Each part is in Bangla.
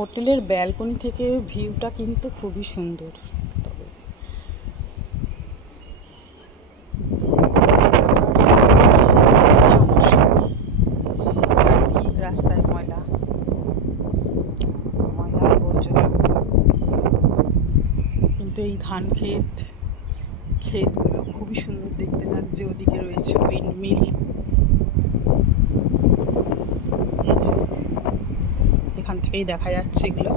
হোটেলের ব্যালকনি থেকে ভিউটা কিন্তু খুবই সুন্দর। তবে সমস্যা, চারদিক রাস্তায় ময়লা ময়লা আবর্জনা, কিন্তু এই ধান ক্ষেতগুলো খুবই সুন্দর দেখতে লাগছে। ওদিকে রয়েছে উইন্ড মিল, এখান থেকেই দেখা যাচ্ছে এগুলো।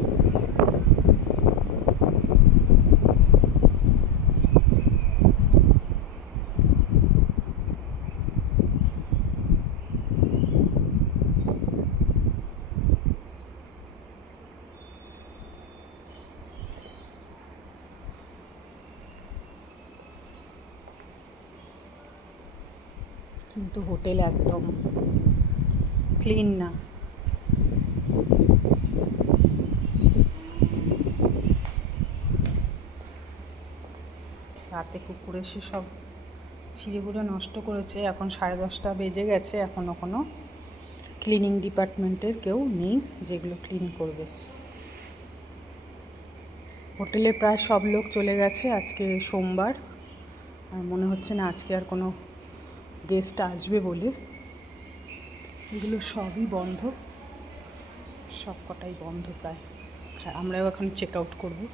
কিন্তু হোটেল একদম ক্লিন না। রাতে কুকুর এসে সব ছিঁড়েগুলো নষ্ট করেছে। এখন 10:30 বেজে গেছে, এখনও কোনো ক্লিনিং ডিপার্টমেন্টের কেউ নেই যেগুলো ক্লিন করবে। হোটেলে প্রায় সব লোক চলে গেছে, আজকে সোমবার, আর মনে হচ্ছে না আজকে আর কোনো গেস্ট আসবে বলে। এগুলো সবই বন্ধ, সব কটাই বন্ধ প্রায়। আমরাও এখন চেক আউট করবো।